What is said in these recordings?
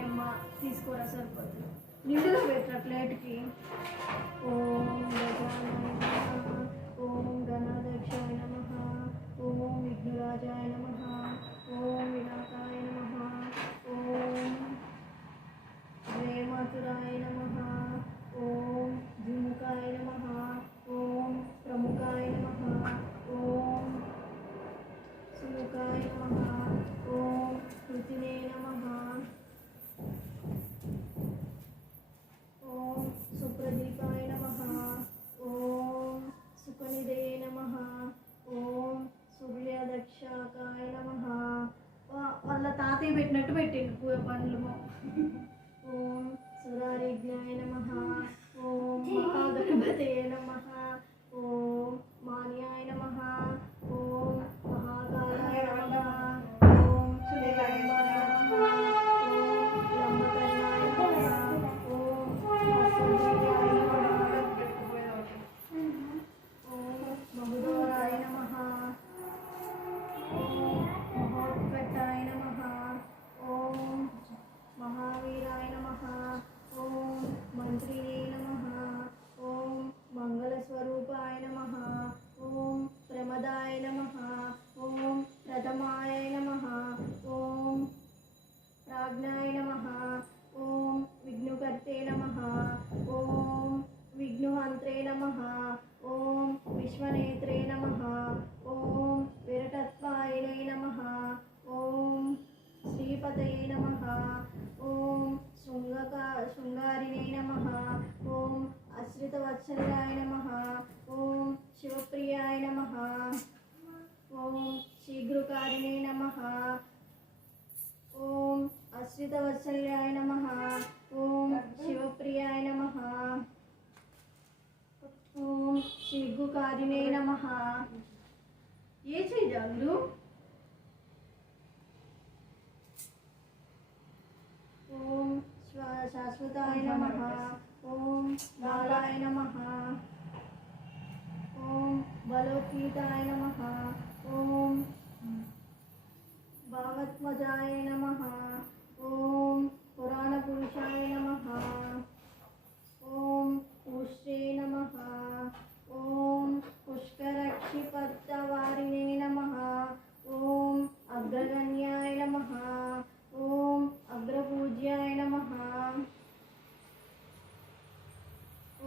దానిమ్మ తీసుకోరా సరిపోతుంది. నిండుగా పెట్టరా ప్లేట్కి. ఓం గజానన నమః, ఓం గణాధ్యక్షాయ నమః, ఓం విఘ్నరాజాయ నమః, ఓం వినాయకాయ నమః, ఓం వేమతురాయ నమః, ఓం ఝుముకాయ నమః, ఓం ప్రముఖాయ నమః, ఓం సుముఖాయ నమః, ఓం కృతినే నమః, ఓం సుప్రదీపాయ నమః, ఓం సుఖనిధే నమః, ఓం సూర్యదక్షాకాయ నమః. వాళ్ళ తాతయ్య పెట్టినట్టు పెట్టిండు పూల పండ్లు. ఓం సురారిజ్ఞాయ నమః, ఓం మహాగణపతే నమః, ఓం మాన్యాయ నమః, ఓం మహాకాలాయ నమః, ఓం సుదేవాయ నమః, ఓం లంబకర్ణాయ నమః, ఓం వాసుదేవాయ నమః, ఓం మహుదోరాయ నమః, ఓం మహోత్కటాయ నమః, ఓం మహావీరాయ నమః, ఓం మంత్రిణే నమః, ఓం మంగళస్వరూపాయ నమః, ఓం ప్రమదాయ నమః, ఓం ప్రథమాయ నమః, ఓం ప్రాజ్ఞాయ నమః, ఓం విఘ్నుకర్తే నమః, ఓం విఘ్నుహంత్రే నమః, ఓం విశ్వనేత్రే నమః, ఓం విరటత్వాయనే నమః, ఓం శ్రీపతయే నమః, ఓం శృంగారిణే నమః, ఓం అశ్రితవత్సలాయ నమః, ఓం శివప్రియాయ నమః, ఓం శీఘ్రకారిణే నమః, ఓం అశ్రితవత్సల్యాయ నమః, ఓం శివప్రియాయ నమః, ఓం శీఘ్రకారిణే నమః. ఏ చేయాలు? ఓం శాశ్వతాయ నమః, ఓం బాలాయ నమః, ఓం బలోత్కీతాయ నమః, ఓం భావత్మజాయ నమః, ఓం పురాణపురుషాయ నమః, ఓం ఉష్ట్రే నమః, ఓం పుష్కరక్షిపత్తవారిణే నమః, ఓం అగ్రగణ్యాయ నమః, ఓం అగ్రపూజ్యాయ నమః,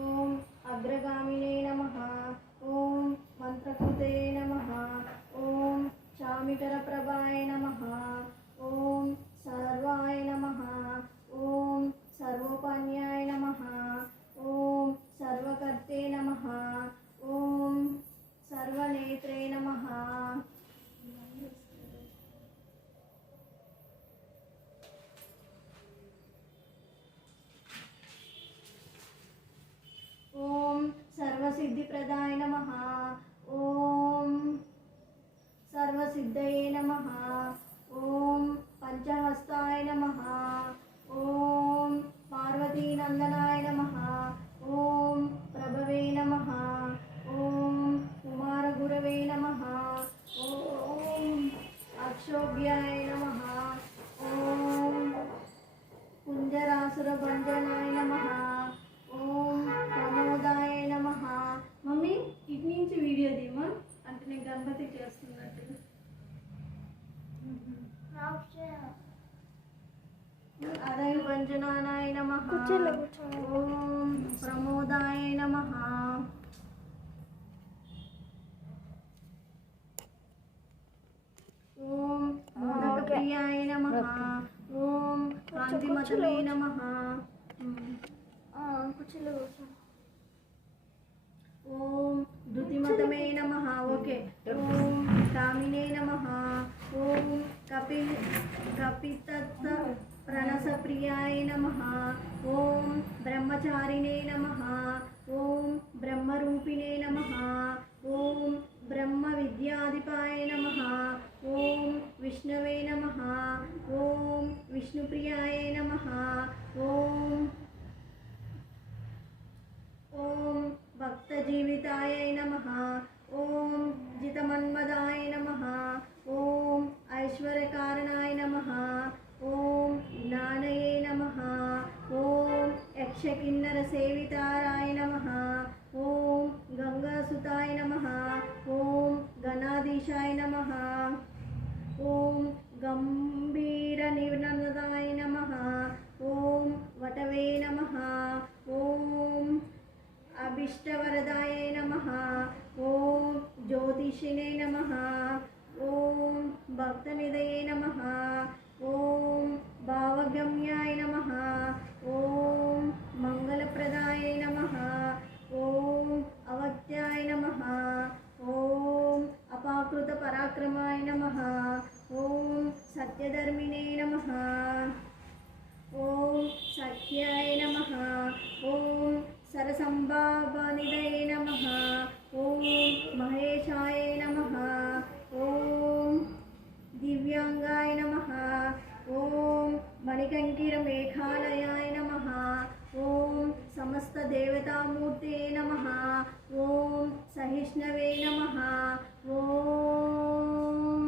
ఓం అగ్రగామినే నమః, ఓం మంత్రకృతే నమః, ఓం చామికరప్రభాయ నమః, ఓం సర్వాయ నమః, ఓం సర్వోపన్యాయ నమః, ఓం సర్వకర్తే నమః, ఓం సర్వనేత్రే నమః. ఓం సర్వసిద్ధిప్రదాయ నమః, ఓం సర్వసిద్ధయే నమః, ఓం పంచహస్తాయ నమః, ఓం పార్వతీనందనాయ నమః, ఓం ప్రభవే నమః, ఓం కుమారగురవే నమః, ఓం అక్షోభ్యాయ నమః, ఓం కుంజరాసురభంజనాయ నమః, ఓం ప్రమోదాయ నమః. మమ్మీ ఇటు నుంచి వీడియో తీమా అంటే నేను గణపతి చేస్తున్నట్టు. అదయ భంజనాయ నమః, ఓం ప్రమోదాయ నమః, ఓం మోదకప్రియాయ నమః, ఓం కాంతిమతమే నమః, ఓం ధృతిమతమే నమః. ఓకే. ఓం కామినే నమః, ఓం కపితత్త ప్రణసప్రియాయ నమః, ఓం బ్రహ్మచారిణే నమః, ఓం బ్రహ్మరూపిణే నమః, ఓం బ్రహ్మ విద్యాధిపాయ నమః, ఓం విష్ణవే నమః, ఓం విష్ణుప్రియాయ నమః, ఓం ఓం భక్తజీవితాయ నమః, ఓం జితమన్మదాయ నమః, ఓం ఐశ్వర్యకారణాయ నమః, ఓం జ్ఞానయే నమః. यक्षकिन्नर सेविताराय नमः। ओम गंगासुताय नमः। ओम गणाधीशाय नमः। ओम गंभीरनिर्नदाय नमः। ओम वटवे नमः। ओम अभिष्टवरदाय नमः। ओम ज्योतिषिणे नमः। ओम भक्तनिधये नमः। ओम भावगम्याय नमः। ओम मंगलप्रदाय नमः। ओम अवत्याय नमः। ओम अपाकृत पराक्रमाय नमः। ओम सत्यधर्मिणे नमः। ओम सत्याय नमः। ओम सरसंभावनिधये नमः। ओम महेशाय नमः। ओम दिव्यांगाय नमः। ओम मणिकंकिरमेघालयाय नमः। ओम समस्त देवतामूर्ते नमः। ओम सहिष्णवे नमः। ओम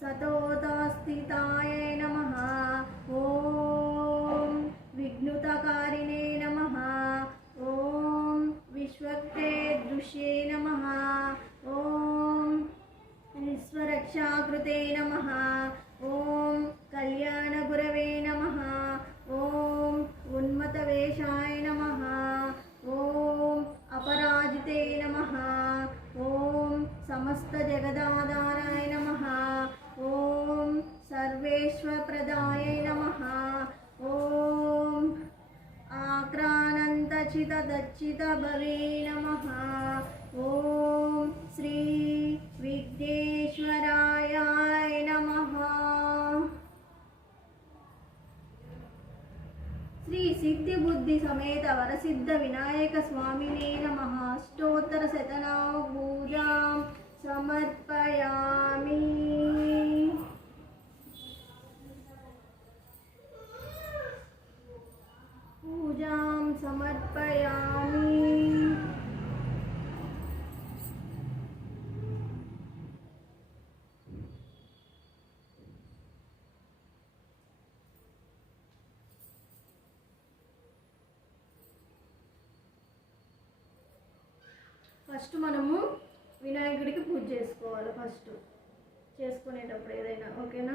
सतोतास्थिताय नमः। ओम विघ्नुतकारिणे नमः। ओम विश्वक्ते दृश्ये नमः। ओम विश्वरक्षाकृते नमः। ओम कल्याणगुरवे नमः। ओम उन्मतवेशाय नमः। ओम अपराजिते नमः। ओम समस्त जगदाधाराय नमः। ओम सर्वेश्वरप्रदाय नमः। ओम आक्रानन्तचितदच्चितभवे नमः। ओम श्री विघ्नेश्वराय नमः। श्री सिद्धि बुद्धि समेत वरसिद्ध विनायक स्वामिने नमः। अष्टोत्तर शतनाम पूजां समर्पयामि। पूजां समर्पयामि। ఫస్ట్ మనము వినాయకుడికి పూజ చేసుకోవాలి. ఫస్ట్ చేసుకునేటప్పుడు ఏదైనా ఓకేనా.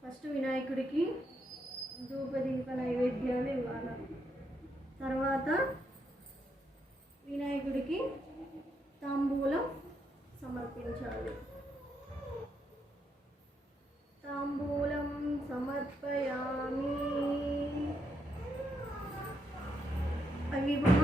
ఫస్ట్ వినాయకుడికి ధూపదీప నైవేద్యాలు ఇవ్వాలి. తర్వాత వినాయకుడికి తాంబూలం సమర్పించాలి. తాంబూలం సమర్పయామి. అవి బొమ్మ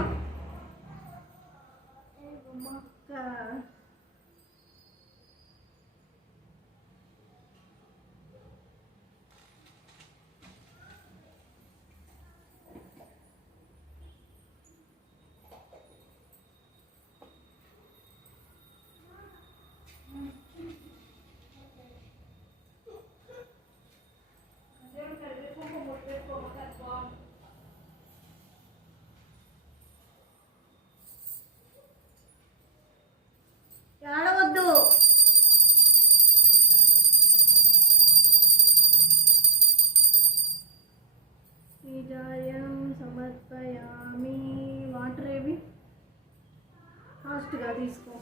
ఏడవద్దు. పూజాయం సమర్పయామి. వాటర్ ఏవి ఫాస్ట్గా తీసుకో.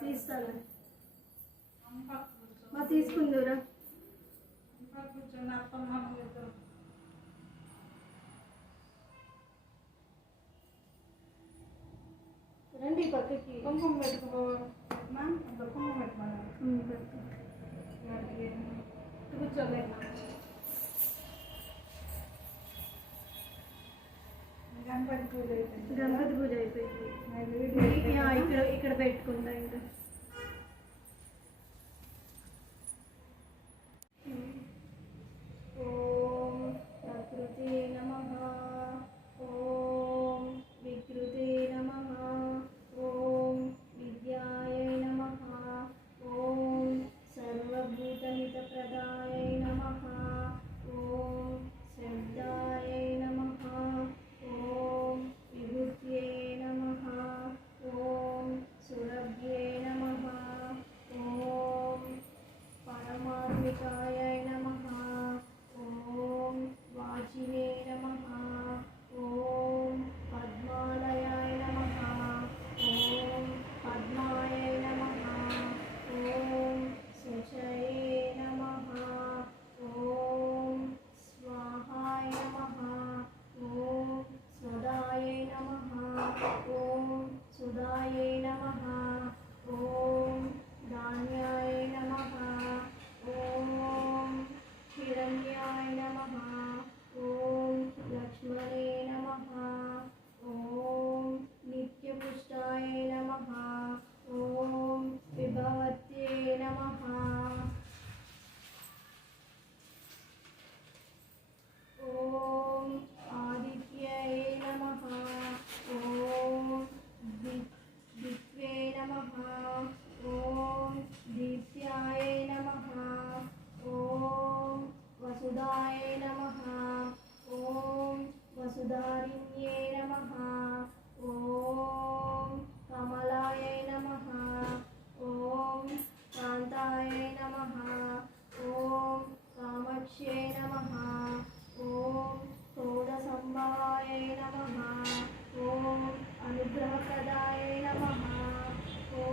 తీస్తాను మా తీసుకుందురా. రండి పక్కకి. కుంకుమ పెట్టుకో. కుంకుమ పెట్టుకోవాలి. కూర్చోలేమ్మా. గణపతి పూజ అయిపోయింది. ఇక్కడ పెట్టుకుంటా. ఇంకా ఓం ప్రకృతే నమః. ఓం వికృతే నమః. वासिन्ये नमः। ॐ कमलायै नमः। ॐ कान्तायै नमः। ॐ कामाक्ष्यै नमः। ॐ क्रोधसम्भवायै नमः। ॐ अनुग्रहप्रदायै नमः। ॐ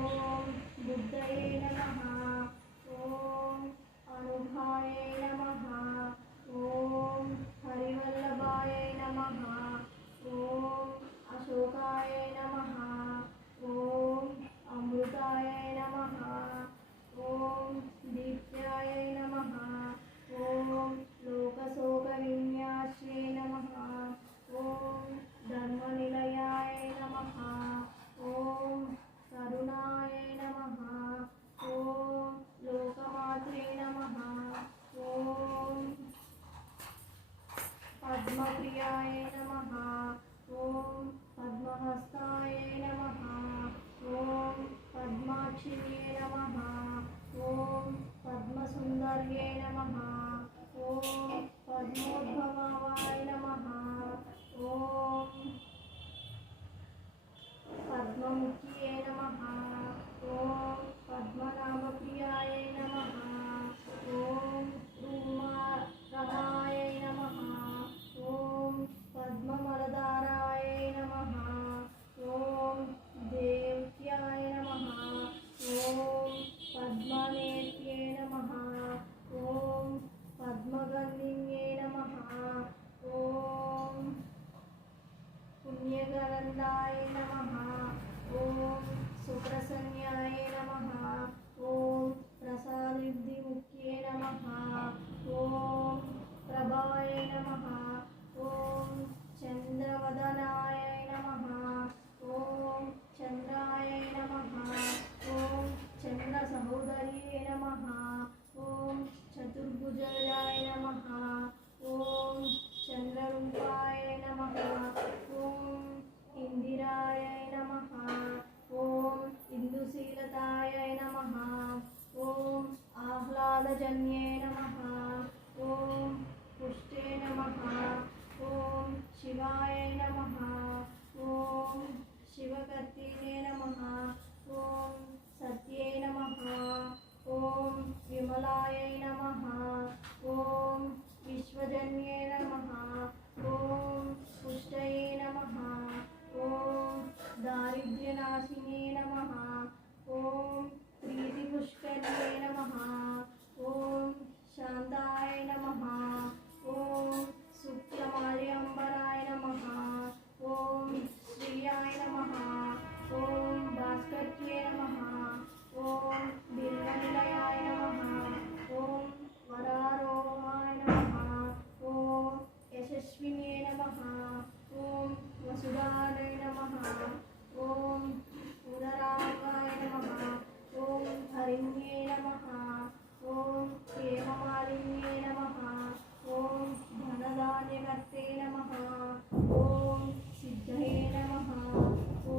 बुद्धये नमः। ॐ अनुभवायै नमः। ॐ हरिवल्लभायै नमः। ॐ अशोकायै नमः। ॐ अमृतायै नमः। ॐ दीप्त्यायै नमः। ॐ लोकशोकविन्यास्यै नमः। ॐ धर्मनिलयाय नमः। ॐ करुणायै नमः। ॐ लोकमात्रे नमः। ॐ पद्मप्रियाय नमः। ॐ पद्महस्ताय नमः। ॐ पद्माक्षिण्ये नमः। ॐ पद्मसुन्दर्ये नमः। ॐ पद्मोद्भवाय नमः। ॐ पद्ममुख्ये नमः। ॐ पद्मनाभप्रियाय नमः। ॐ रमाय नमः। ॐ पद्ममलदाराय नमः। ॐ देव्याय नमः। ॐ पद्मनेत्ये नमः। ॐ पद्मगन्धिन्ये नमः। ॐ पुण्यगन्धाय नमः। ॐ सुप्रसन्नाय नमः। ॐ प्रसादविमुख्ये नमः। ॐ प्रभाय नमः। ॐ चन्द्रवदनाय नमः। ॐ चन्द्राय नमः। ॐ चन्द्रसहोदर्ये नमः। ॐ चतुर्भुजाय नमः। ॐ चन्द्ररूपाय नमः। ॐ इंदिराय नमः। ॐ इंदुशीलताय नमः। ॐ आह्लादजन्ये नमः। ॐ पुष्टे नमः। ॐ शिवाय नमः। ॐ शिवकर्तिने नमः। ॐ सत्ये नमः। ॐ विमलाय नमः। ॐ विश्वजन्ये नमः। ॐ पुष्टये नमः। ॐ दारिद्र्यनाशिने नमः। ॐ प्रीतिपुष्कर्ये नमः। ॐ शान्ताय नमः। ॐ सुप्तमाल्यम्बराय नमः। ॐ श्रियाय नमः। ॐ भास्कर्ये नमः। ॐ बिल्वनिलयाय नमः। ॐ वरारोहाय नमः। ॐ यशस्विने नमः। ॐ वसुधाय नमः। ॐ उदरागाय नमः। ॐ हरिण्ये नमः। ॐ हेममालिन्ये नमः। ॐ धनधान्यकर्ते नमः। ॐ सिद्धये नमः। ॐ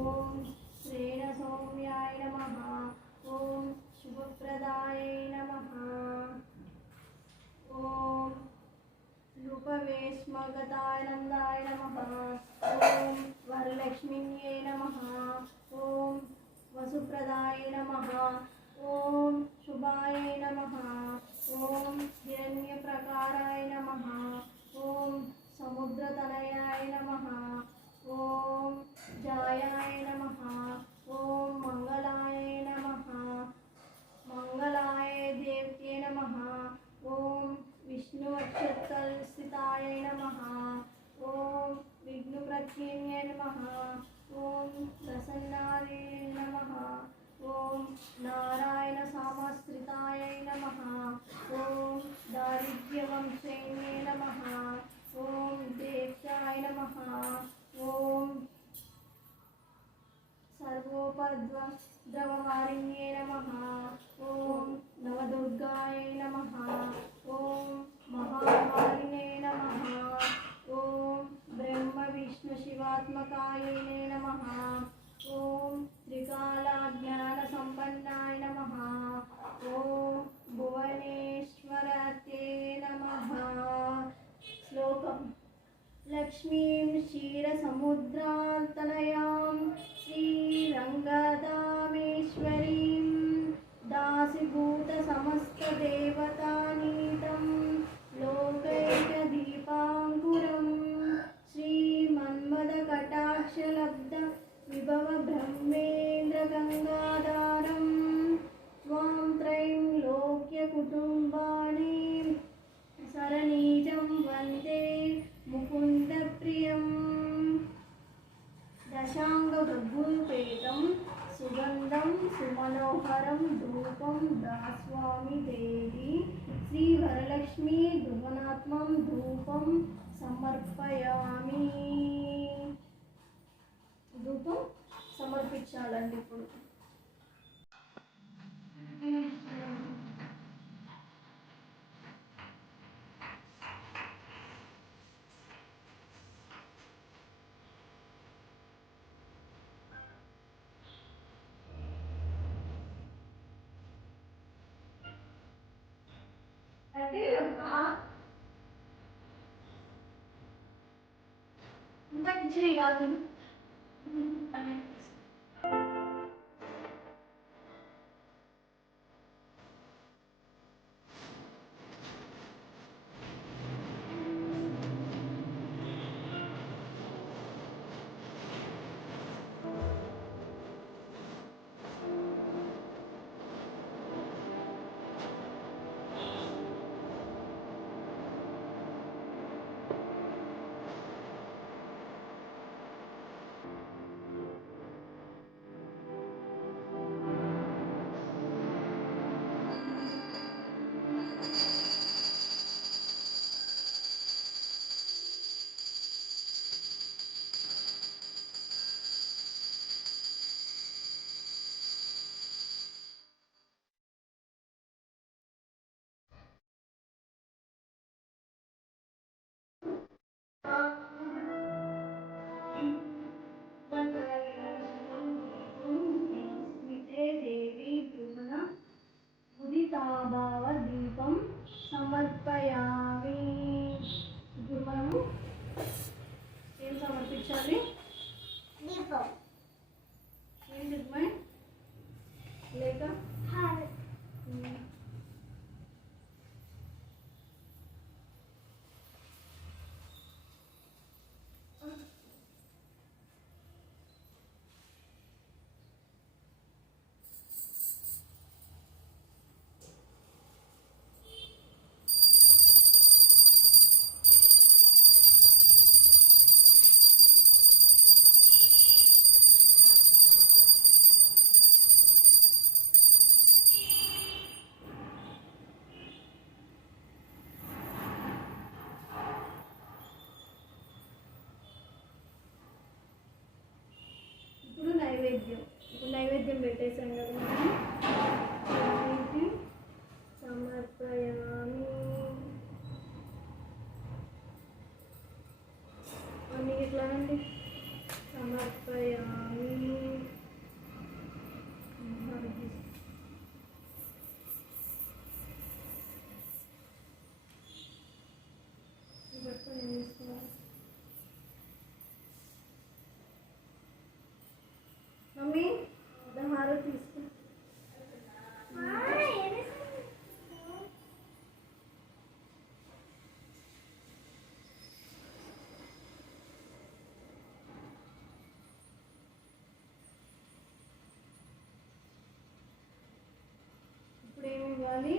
श्रेणसौम्याय नमः। ॐ शुभप्रदाय नमः। ॐ रूपवेश्मगतानन्दाय नमः। ॐ वरलक्ष्मीये नमः। ॐ वसुप्रदाय नमः। ॐ शुभाय नमः। ॐ हिरण्यप्रकाराय नमः। ॐ समुद्रतनयाय नमः। ॐ जायाय नमः। ॐ मङ्गलाय नमः। मङ्गलाय देव्ये नमः। ॐ विष्णुवक्षस्थलस्थिताय नमः। ॐ विघ्नप्रत्यये नमः। ॐ प्रसन्नाय नमः। ॐ नारायणसामश्रिताय नमः। ॐ दारिद्र्यवंशेन्ये नमः। ॐ देव्याय नमः। ॐ सर्वोपद्रववारिण्ये नमः। ॐ नवदुर्गाय नमः। ॐ महामालिने नमः। ॐ ब्रह्मविष्णुशिवात्मकाय नमः। ॐ त्रिकालाज्ञानसम्पन्नाय नमः। ॐ भुवनेश्वरते नमः। श्लोकम् లక్ష్మీం క్షీరసముద్రాంతనయాం శ్రీరంగదామేశ్వరీం दासीभूतसमस्तदेवतानीतं लोकैकदीपाङ्कुरं श्रीमन्मदकटाक्षलब्ध विभव ब्रह्मेन्द्रगङ्गाधारं त्वां त्रयं लोक्यकुटुम्बानि सरणीजं वन्दे मुकुन्दप्रियम् दशाङ्गभूपेतं सुगन्धं सुमनोहरं धूपं दास्वामि देवी श्रीवरलक्ष्मी धुवनात्मं धूपं సమర్పయామి. ధూపం సమర్పించాలండి ఇప్పుడు. కాదు దీపం సమర్పయామి. ఇప్పుడు మనము ఏం సమర్పించాలి? దీపం. ఏంటి లేక నైవేద్యం పెట్టేసాం కదా మనం. నైవేద్యం సమర్పయామి. అన్నీ ఎట్లానండి? సమర్పయామి. మమ్మీ హారతి తీసుకో. ఇప్పుడు ఏమి ఇవ్వాలి?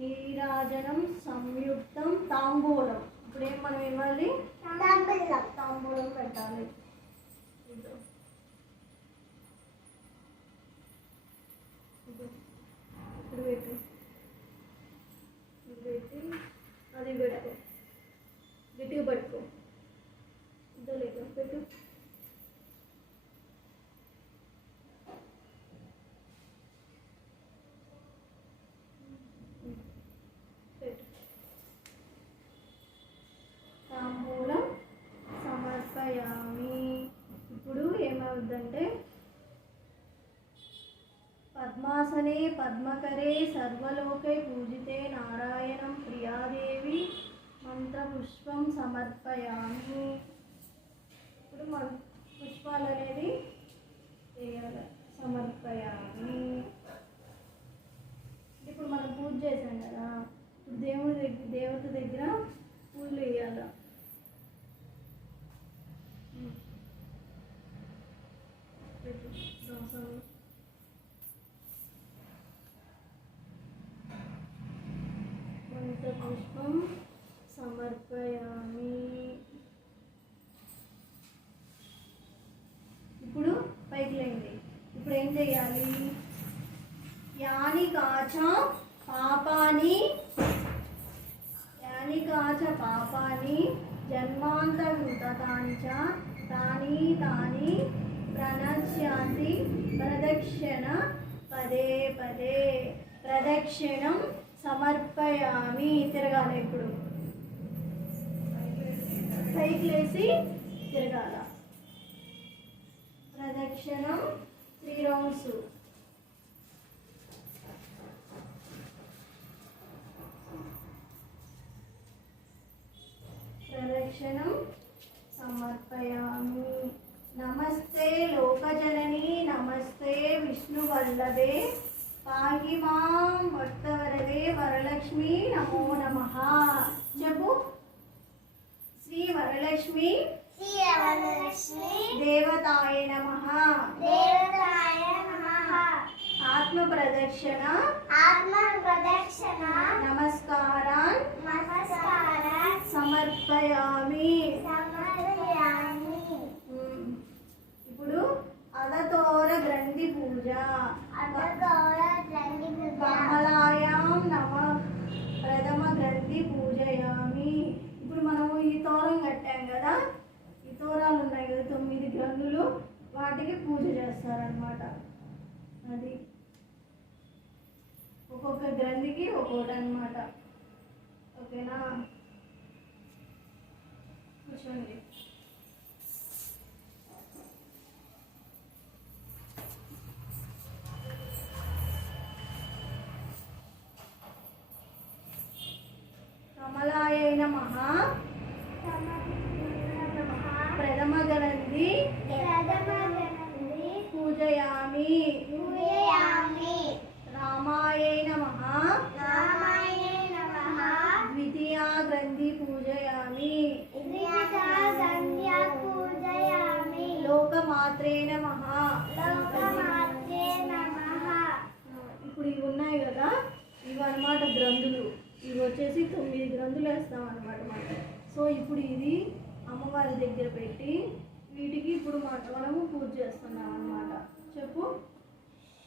నీరాజనం సంయుక్తం తాంబూలం. ఇప్పుడు ఏం మనం ఇవ్వాలి? తాంబూలం పెట్టాలి. ఇప్పుడు పెట్టు, పెట్టి అది పెట్టుకో, గట్టిగా పట్టుకో. ఇదో లేక పెట్టు. పెట్టు. తాంబూలం సమర్పయామి. ఇప్పుడు ఏమవుద్దంటే పద్మాసనే పద్మకరే సర్వలోకే పూజితే నారాయణం ప్రియాదేవి మంత్రపుష్పం సమర్పయామి. ఇప్పుడు పుష్పాలు అనేది వేయాలి. సమర్పయామి. ఇప్పుడు మనం పూజ చేసాం కదా, ఇప్పుడు దేవత దగ్గర పూలు వేయాలి. మంత్రపుష్పం సమర్పయామి. ఇప్పుడు పైకి లేండి. ఇప్పుడు ఏం చేయాలి? యాని కాచ పాపాని జన్మాంతర్గతాని చ తాని తాని ప్రణశ్యంతి ప్రదక్షిణ పదే పదే. ప్రదక్షిణం సమర్పయామి. తిరగాలి. ఇప్పుడు పైకి లేసి తిరగాల. ప్రదక్షిణం 3 రౌండ్స్. ప్రదక్షిణం సమర్పయామి. నమస్తే లోకజనని నమస్తే విష్ణువల్లభే పాహి మాం భక్తవరదే వరలక్ష్మి నమో నమః. చెప్పు. శ్రీ వరలక్ష్మి దేవతాయ నమః. ఆత్మ ప్రదక్షిణ నమస్కారాన్ సమర్పయామి. ఇప్పుడు అదతోర గ్రంథి పూజ. కమలాయాం నమ ప్రథమ గ్రంథి పూజయామి. ఇప్పుడు మనము ఈ తోరం కట్టాం కదా, ఈ తోరాలు ఉన్నాయి కదా 9 గ్రంథులు, వాటికి పూజ చేస్తారనమాట. అది ఒక్కొక్క గ్రంథికి ఒక్కొక్కటి అనమాట. ఓకేనా? కూర్చోండి. కమలాయ నమః ప్రథమ గ్రంథి పూజయామి. రామాయ నమః ద్వితీయ గ్రంథి పూజయామి. లోకమాత్రే నమః. ఇప్పుడు ఇవి ఉన్నాయి కదా, ఇవి అన్నమాట గ్రంథులు. ఇవి వచ్చేసి 9 గ్రంథులు వేస్తాం అన్నమాట మనం. సో ఇప్పుడు ఇది అమ్మవారి దగ్గర పెట్టి వీటికి ఇప్పుడు మనము పూజ చేస్తున్నాం అన్నమాట. చెప్పు.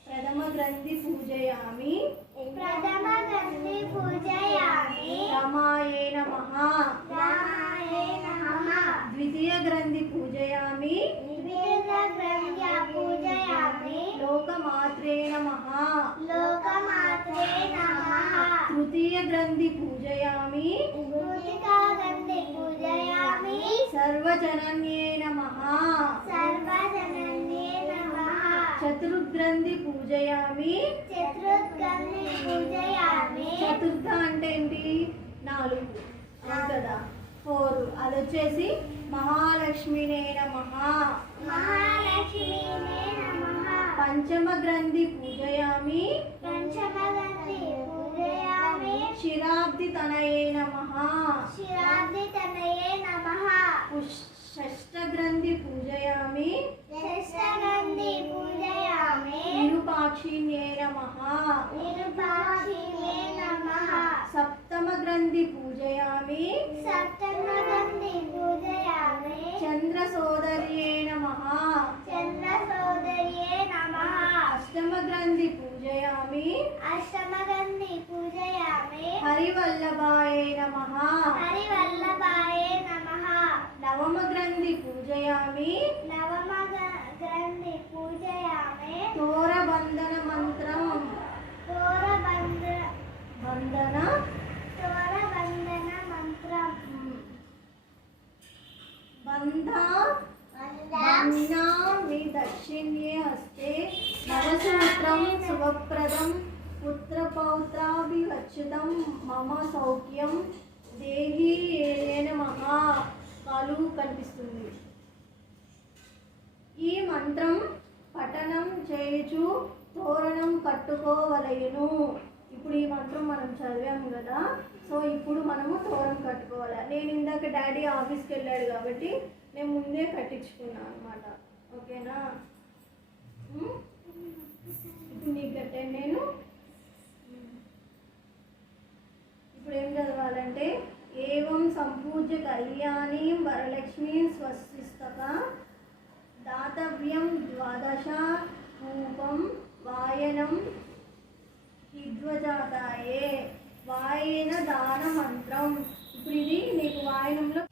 ప్రథమ గ్రంథి పూజయామి. రమాయే నమః. ద్వితీయ గ్రంథి పూజయామి. లోకమాత్రే నమః. తృతీయ గ్రంథి పూజయామి. సర్వజనన్యే నమః. చతుర్గ్రంథి పూజయామి. చతుర్థ అంటే ఏంటి? 4 కదా, 4. అది వచ్చేసి మహాలక్ష్మినే నమః. పంచమ గ్రంథి పూజయామి. క్షీరాబ్ది తనయే నమః. షష్ఠ గ్రంథి పూజయామి. విరూపాక్షిణ్యే నమః. సప్తమ గ్రంథి పూజయామి. చంద్రసోదర్యే నమః. అష్టమ గ్రంథి పూజయామి. హరివల్లభాయే నమః. నవమ గ్రంథి పూజయామి. తోరబంధన మంత్రం. బంధామి దక్షిణ్యే హస్తే నవసూత్రం శుభప్రదం పుత్రపౌత్రాభివచ్యుతం మమ సౌఖ్యం దేహి ఏన మహా కాలు కనిపిస్తుంది. ఈ మంత్రం పఠనం చేయుచు తోరణం కట్టుకోవలయును. ఇప్పుడు ఈ మంత్రం మనం చదివాము కదా, సో ఇప్పుడు మనము తోరణం కట్టుకోవాలి. నేను ఇందాక డాడీ ఆఫీస్కి వెళ్ళాడు కాబట్టి నేను ముందే కట్టించుకున్నాను అనమాట. ఓకేనా? ఇప్పుడు నీకు కట్టాను నేను. ఇప్పుడు ఏం చదవాలంటే ఏవం సంపూజ్య కళ్యాణీం వరలక్ష్మీం స్వస్తిస్తక దాతవ్యం ద్వాదశ రూపం వాయనం హిద్వజాతాయే వాయన దాన మంత్రం. ఇప్పుడు ఇది నీకు వాయనంలో